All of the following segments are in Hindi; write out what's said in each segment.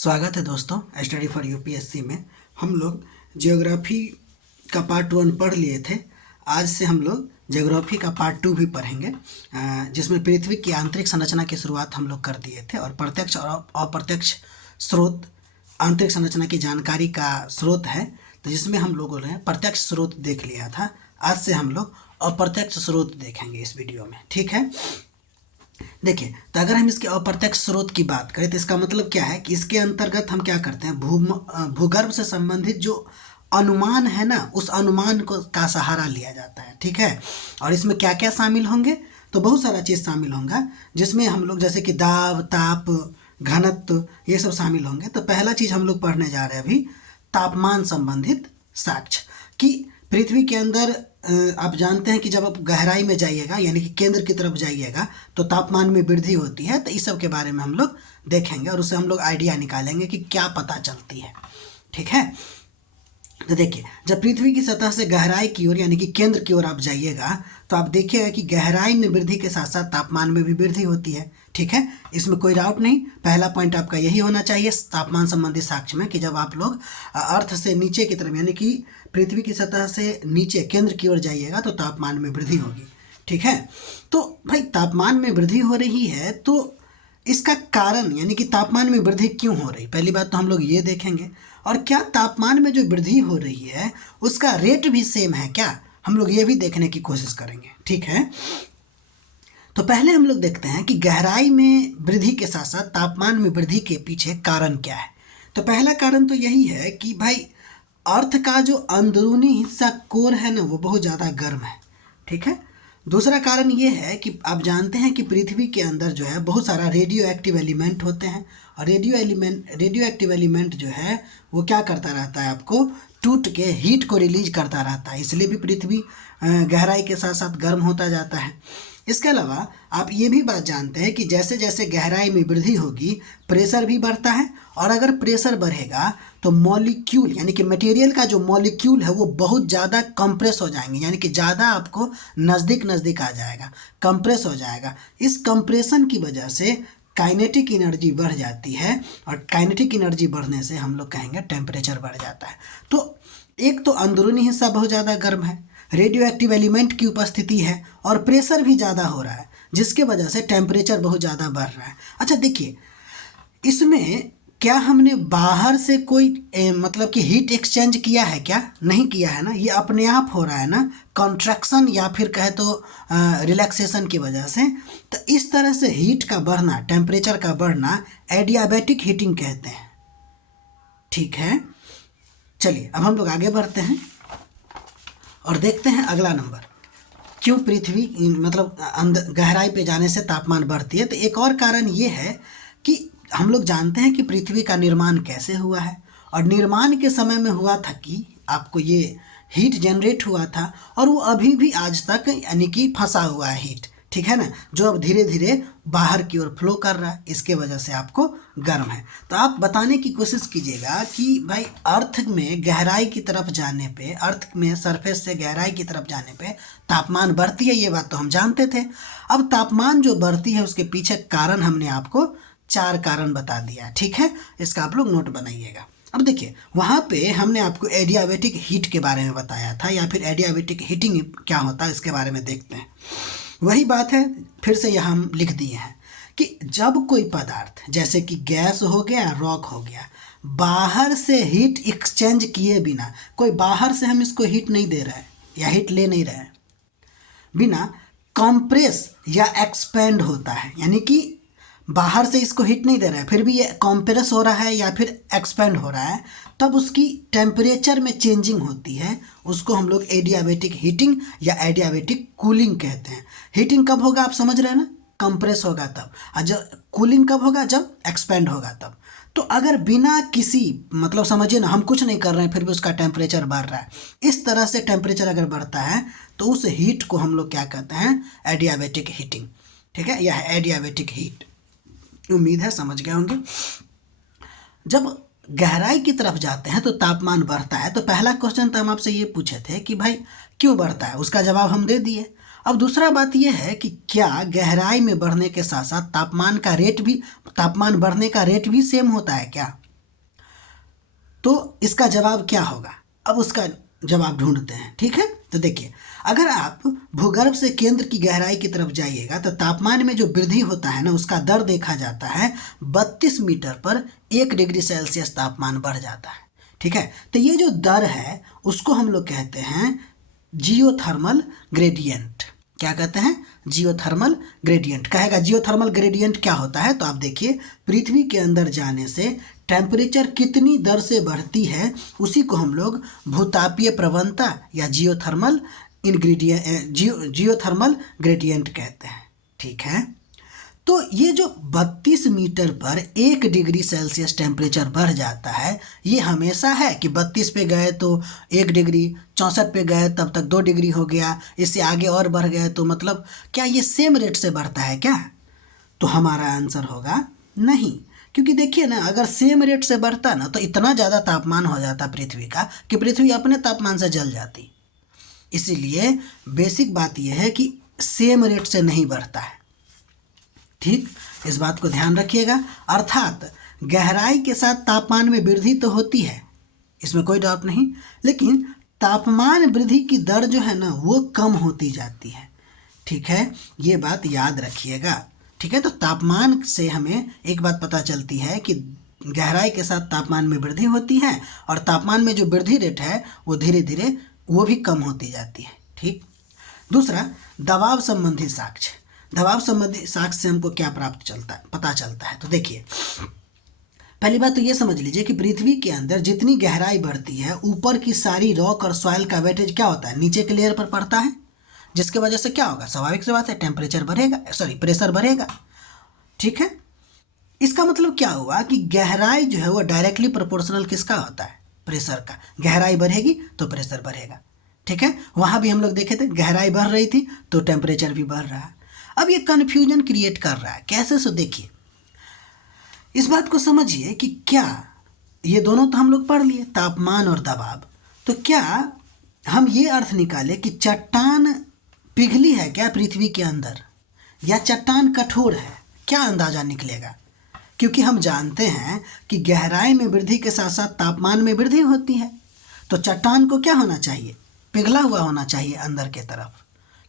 स्वागत है दोस्तों स्टडी फॉर यूपीएससी में। हम लोग ज्योग्राफी का पार्ट 1 पढ़ लिए थे। आज से हम लोग ज्योग्राफी का पार्ट 2 भी पढ़ेंगे, जिसमें पृथ्वी की आंतरिक संरचना की शुरुआत हम लोग कर दिए थे और प्रत्यक्ष और अप्रत्यक्ष स्रोत आंतरिक संरचना की जानकारी का स्रोत है। तो जिसमें हम लोगों ने प्रत्यक्ष स्रोत देख लिया था। आज से हम लोग अप्रत्यक्ष स्रोत देखेंगे इस वीडियो में, ठीक है। देखिए, तो अगर हम इसके अप्रत्यक्ष स्रोत की बात करें तो इसका मतलब क्या है कि इसके अंतर्गत हम क्या करते हैं, भूगर्भ से संबंधित जो अनुमान है ना, उस अनुमान को का सहारा लिया जाता है, ठीक है। और इसमें क्या क्या शामिल होंगे, तो बहुत सारा चीज़ शामिल होगा, जिसमें हम लोग जैसे कि दाब, ताप, घनत्व, ये सब शामिल होंगे। तो पहला चीज़ हम लोग पढ़ने जा रहे हैं अभी, तापमान संबंधित साक्ष्य। कि पृथ्वी के अंदर आप जानते हैं कि जब आप गहराई में जाइएगा यानी कि केंद्र की तरफ जाइएगा तो तापमान में वृद्धि होती है। तो इस सब के बारे में हम लोग देखेंगे और उससे हम लोग आइडिया निकालेंगे कि क्या पता चलती है, ठीक है। तो देखिए, जब पृथ्वी की सतह से गहराई की ओर यानी कि केंद्र की ओर आप जाइएगा तो आप देखिएगा कि गहराई में वृद्धि के साथ साथ तापमान में भी वृद्धि होती है, ठीक है। इसमें कोई डाउट नहीं। पहला पॉइंट आपका यही होना चाहिए तापमान संबंधी साक्ष्य में कि जब आप लोग अर्थ से नीचे की तरफ यानी कि पृथ्वी की सतह से नीचे केंद्र की ओर जाइएगा तो तापमान में वृद्धि होगी, ठीक है। तो भाई, तापमान में वृद्धि हो रही है तो इसका कारण यानी कि तापमान में वृद्धि क्यों हो रही, पहली बात तो हम लोग ये देखेंगे। और क्या तापमान में जो वृद्धि हो रही है उसका रेट भी सेम है क्या, हम लोग ये भी देखने की कोशिश करेंगे, ठीक है। तो पहले हम लोग देखते हैं कि गहराई में वृद्धि के साथ साथ तापमान में वृद्धि के पीछे कारण क्या है। तो पहला कारण तो यही है कि भाई, अर्थ का जो अंदरूनी हिस्सा कोर है ना, वो बहुत ज़्यादा गर्म है, ठीक है। दूसरा कारण ये है कि आप जानते हैं कि पृथ्वी के अंदर जो है बहुत सारा रेडियो एक्टिव एलिमेंट होते हैं और रेडियो एक्टिव एलिमेंट जो है वो क्या करता रहता है, आपको टूट के हीट को रिलीज करता रहता है। इसलिए भी पृथ्वी गहराई के साथ साथ गर्म होता जाता है। इसके अलावा आप ये भी बात जानते हैं कि जैसे जैसे गहराई में वृद्धि होगी प्रेशर भी बढ़ता है और अगर प्रेशर बढ़ेगा तो मॉलिक्यूल यानी कि मटेरियल का जो मॉलिक्यूल है वो बहुत ज़्यादा कंप्रेस हो जाएंगे, यानी कि ज़्यादा आपको नज़दीक नज़दीक आ जाएगा, कंप्रेस हो जाएगा। इस कंप्रेशन की वजह से काइनेटिक एनर्जी बढ़ जाती है और काइनेटिक एनर्जी बढ़ने से हम लोग कहेंगे टेम्परेचर बढ़ जाता है। तो एक तो अंदरूनी हिस्सा बहुत ज़्यादा गर्म है, रेडियो एक्टिव एलिमेंट की उपस्थिति है और प्रेशर भी ज़्यादा हो रहा है, जिसके वजह से टेम्परेचर बहुत ज़्यादा बढ़ रहा है। अच्छा देखिए, इसमें क्या हमने बाहर से कोई मतलब कि हीट एक्सचेंज किया है क्या, नहीं किया है ना, ये अपने आप हो रहा है ना, कॉन्ट्रैक्शन या फिर कहे तो रिलैक्सेशन की वजह से। तो इस तरह से हीट का बढ़ना, टेम्परेचर का बढ़ना एडियाबैटिक हीटिंग कहते हैं, ठीक है। चलिए अब हम लोग आगे बढ़ते हैं और देखते हैं अगला नंबर, क्यों पृथ्वी मतलब अंदर गहराई पे जाने से तापमान बढ़ती है। तो एक और कारण ये है कि हम लोग जानते हैं कि पृथ्वी का निर्माण कैसे हुआ है और निर्माण के समय में हुआ था कि आपको ये हीट जनरेट हुआ था और वो अभी भी आज तक यानी कि फंसा हुआ है हीट, ठीक है ना, जो अब धीरे धीरे बाहर की ओर फ्लो कर रहा है, इसके वजह से आपको गर्म है। तो आप बताने की कोशिश कीजिएगा कि भाई, अर्थ में गहराई की तरफ जाने पे, अर्थ में सरफेस से गहराई की तरफ जाने पे तापमान बढ़ती है, ये बात तो हम जानते थे। अब तापमान जो बढ़ती है उसके पीछे कारण हमने आपको 4 कारण बता दिया, ठीक है। इसका आप लोग नोट बनाइएगा। अब देखिए, वहाँ पे हमने आपको एडियाबैटिक हीट के बारे में बताया था या फिर एडियाबैटिक हीटिंग क्या होता है इसके बारे में देखते हैं। वही बात है, फिर से यहाँ हम लिख दिए हैं कि जब कोई पदार्थ जैसे कि गैस हो गया, रॉक हो गया, बाहर से हीट एक्सचेंज किए बिना, कोई बाहर से हम इसको हीट नहीं दे रहे हैं या हीट ले नहीं रहे हैं, बिना कंप्रेस या एक्सपेंड होता है, यानी कि बाहर से इसको हीट नहीं दे रहा है फिर भी ये कंप्रेस हो रहा है या फिर एक्सपेंड हो रहा है, तब उसकी टेम्परेचर में चेंजिंग होती है, उसको हम लोग एडियाबैटिक हीटिंग या एडियाबैटिक कूलिंग कहते हैं। हीटिंग कब होगा आप समझ रहे हैं ना, कंप्रेस होगा तब, और जब कूलिंग कब होगा, जब एक्सपेंड होगा तब। तो अगर बिना किसी मतलब समझिए ना, हम कुछ नहीं कर रहे हैं फिर भी उसका टेम्परेचर बढ़ रहा है, इस तरह से टेम्परेचर अगर बढ़ता है तो उस हीट को हम लोग क्या कहते हैं, एडियाबैटिक हीटिंग, ठीक है, यह है एडियाबैटिक हीट। उम्मीद है समझ गए होंगे। जब गहराई की तरफ जाते हैं तो तापमान बढ़ता है। तो पहला क्वेश्चन तो हम आपसे ये पूछे थे कि भाई क्यों बढ़ता है, उसका जवाब हम दे दिए। अब दूसरा बात यह है कि क्या गहराई में बढ़ने के साथ साथ तापमान बढ़ने का रेट भी सेम होता है क्या, तो इसका जवाब क्या होगा, अब उसका जवाब ढूंढते हैं। ठीक है, तो देखिए, अगर आप भूगर्भ से केंद्र की गहराई की तरफ जाइएगा तो तापमान में जो वृद्धि होता है ना, उसका दर देखा जाता है 32 मीटर पर 1 डिग्री सेल्सियस तापमान बढ़ जाता है। ठीक है, तो ये जो दर है उसको हम लोग कहते हैं जियोथर्मल ग्रेडियंट। क्या कहते हैं? Geothermal gradient. कहेगा जियोथर्मल ग्रेडियंट क्या होता है, तो आप देखिए, पृथ्वी के अंदर जाने से टेम्परेचर कितनी दर से बढ़ती है उसी को हम लोग भूतापीय प्रवणता या जियोथर्मल जियोथर्मल ग्रेडियंट कहते हैं। ठीक है, तो ये जो 32 मीटर पर 1 डिग्री सेल्सियस टेम्परेचर बढ़ जाता है, ये हमेशा है कि 32 पे गए तो 1 डिग्री, 64 पे गए तब तक 2 डिग्री हो गया, इससे आगे और बढ़ गए तो मतलब क्या ये सेम रेट से बढ़ता है क्या? तो हमारा आंसर होगा नहीं, क्योंकि देखिए ना, अगर सेम रेट से बढ़ता ना तो इतना ज़्यादा तापमान हो जाता पृथ्वी का कि पृथ्वी अपने तापमान से जल जाती। इसीलिए बेसिक बात यह है कि सेम रेट से नहीं बढ़ता है। ठीक, इस बात को ध्यान रखिएगा। अर्थात गहराई के साथ तापमान में वृद्धि तो होती है, इसमें कोई डाउट नहीं, लेकिन तापमान वृद्धि की दर जो है ना वो कम होती जाती है। ठीक है, ये बात याद रखिएगा। ठीक है, तो तापमान से हमें एक बात पता चलती है कि गहराई के साथ तापमान में वृद्धि होती है और तापमान में जो वृद्धि रेट है वो धीरे धीरे वो भी कम होती जाती है। ठीक, दूसरा, दबाव संबंधी साक्ष्य। दबाव संबंधी साक्ष्य से हमको क्या पता चलता है, तो देखिए, पहली बात तो ये समझ लीजिए कि पृथ्वी के अंदर जितनी गहराई बढ़ती है ऊपर की सारी रॉक और सॉइल का वेटेज क्या होता है, नीचे के लेयर पर पड़ता है, जिसके वजह से क्या होगा, स्वाभाविक सी बात है, टेम्परेचर बढ़ेगा, प्रेशर बढ़ेगा। ठीक है, इसका मतलब क्या हुआ कि गहराई जो है वो डायरेक्टली प्रोपोर्शनल किसका होता है, प्रेशर का। गहराई बढ़ेगी तो प्रेशर बढ़ेगा। ठीक है, वहाँ भी हम लोग देखे थे, गहराई बढ़ रही थी तो टेम्परेचर भी बढ़ रहा है। अब ये कन्फ्यूजन क्रिएट कर रहा है, कैसे? सो देखिए, इस बात को समझिए कि क्या ये दोनों तो हम लोग पढ़ लिए, तापमान और दबाव, तो क्या हम ये अर्थ निकाले कि चट्टान पिघली है क्या पृथ्वी के अंदर, या चट्टान कठोर है? क्या अंदाज़ा निकलेगा? क्योंकि हम जानते हैं कि गहराई में वृद्धि के साथ साथ तापमान में वृद्धि होती है, तो चट्टान को क्या होना चाहिए, पिघला हुआ होना चाहिए अंदर के तरफ,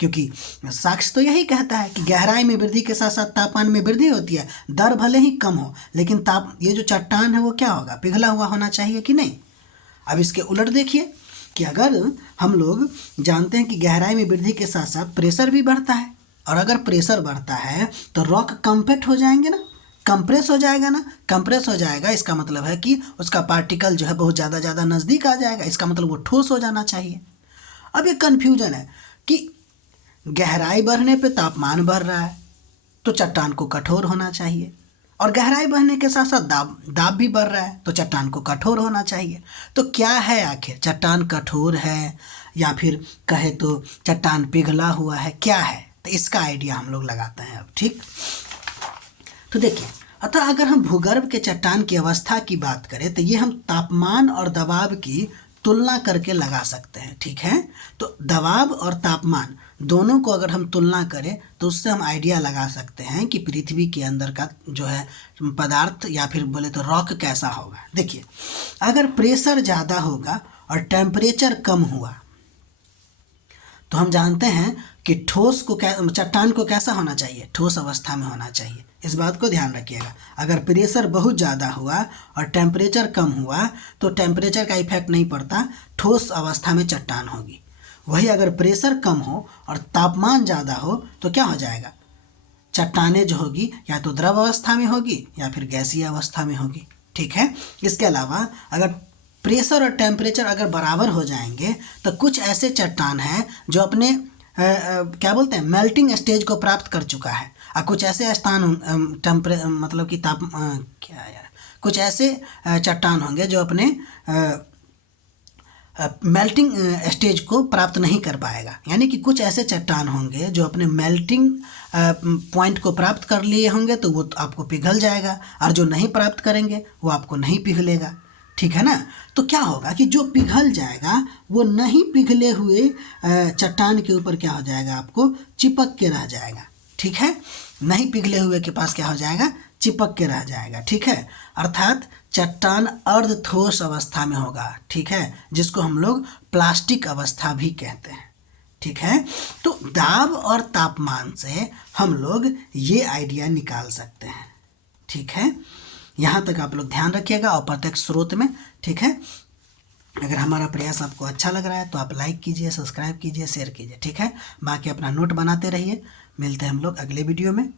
क्योंकि साक्ष्य तो यही कहता है कि गहराई में वृद्धि के साथ साथ तापमान में वृद्धि होती है, दर भले ही कम हो लेकिन ये जो चट्टान है वो क्या होगा, पिघला हुआ होना चाहिए कि नहीं। अब इसके उलट देखिए कि अगर हम लोग जानते हैं कि गहराई में वृद्धि के साथ साथ प्रेशर भी बढ़ता है, और अगर प्रेशर बढ़ता है तो रॉक कंपैक्ट हो जाएंगे ना, कंप्रेस हो जाएगा ना, कंप्रेस हो जाएगा, इसका मतलब है कि उसका पार्टिकल जो है बहुत ज़्यादा नज़दीक आ जाएगा, इसका मतलब वो ठोस हो जाना चाहिए। अब ये कन्फ्यूजन है कि गहराई बढ़ने पे तापमान बढ़ रहा है तो चट्टान को कठोर होना चाहिए, और गहराई बढ़ने के साथ साथ दाब भी बढ़ रहा है तो चट्टान को कठोर होना चाहिए। तो क्या है आखिर, चट्टान कठोर है या फिर कहे तो चट्टान पिघला हुआ है, क्या है? तो इसका आइडिया हम लोग लगाते हैं अब। ठीक, तो देखिए, अतः अगर हम भूगर्भ के चट्टान की अवस्था की बात करें तो ये हम तापमान और दबाव की तुलना करके लगा सकते हैं। ठीक है, तो दबाव और तापमान दोनों को अगर हम तुलना करें तो उससे हम आइडिया लगा सकते हैं कि पृथ्वी के अंदर का जो है पदार्थ या फिर बोले तो रॉक कैसा होगा। देखिए, अगर प्रेशर ज़्यादा होगा और टेम्परेचर कम हुआ तो हम जानते हैं कि ठोस को चट्टान को कैसा होना चाहिए, ठोस अवस्था में होना चाहिए। इस बात को ध्यान रखिएगा। अगर प्रेशर बहुत ज़्यादा हुआ और टेम्परेचर कम हुआ तो टेम्परेचर का इफेक्ट नहीं पड़ता, ठोस अवस्था में चट्टान होगी। वही अगर प्रेशर कम हो और तापमान ज़्यादा हो तो क्या हो जाएगा, चट्टानें जो होगी या तो द्रव अवस्था में होगी या फिर गैसीय अवस्था में होगी। ठीक है, इसके अलावा अगर प्रेशर और टेम्परेचर अगर बराबर हो जाएंगे तो कुछ ऐसे चट्टान हैं जो अपने क्या बोलते हैं, मेल्टिंग स्टेज को प्राप्त कर चुका है, और कुछ ऐसे स्थान मतलब कि कुछ ऐसे चट्टान होंगे जो अपने मेल्टिंग स्टेज को प्राप्त नहीं कर पाएगा। यानी कि कुछ ऐसे चट्टान होंगे जो अपने मेल्टिंग पॉइंट को प्राप्त कर लिए होंगे तो वो आपको पिघल जाएगा, और जो नहीं प्राप्त करेंगे वो आपको नहीं पिघलेगा। ठीक है ना, तो क्या होगा कि जो पिघल जाएगा वो नहीं पिघले हुए चट्टान के ऊपर क्या हो जाएगा, आपको चिपक के रह जाएगा। ठीक है, नहीं पिघले हुए के पास क्या हो जाएगा, चिपक के रह जाएगा। ठीक है, अर्थात चट्टान अर्ध ठोस अवस्था में होगा, ठीक है, जिसको हम लोग प्लास्टिक अवस्था भी कहते हैं, ठीक है। तो दाब और तापमान से हम लोग ये आइडिया निकाल सकते हैं, ठीक है। यहाँ तक आप लोग ध्यान रखिएगा अप्रत्यक्ष स्रोत में, ठीक है। अगर हमारा प्रयास आपको अच्छा लग रहा है तो आप लाइक कीजिए, सब्सक्राइब कीजिए, शेयर कीजिए, ठीक है। बाकी अपना नोट बनाते रहिए। मिलते हैं हम लोग अगले वीडियो में।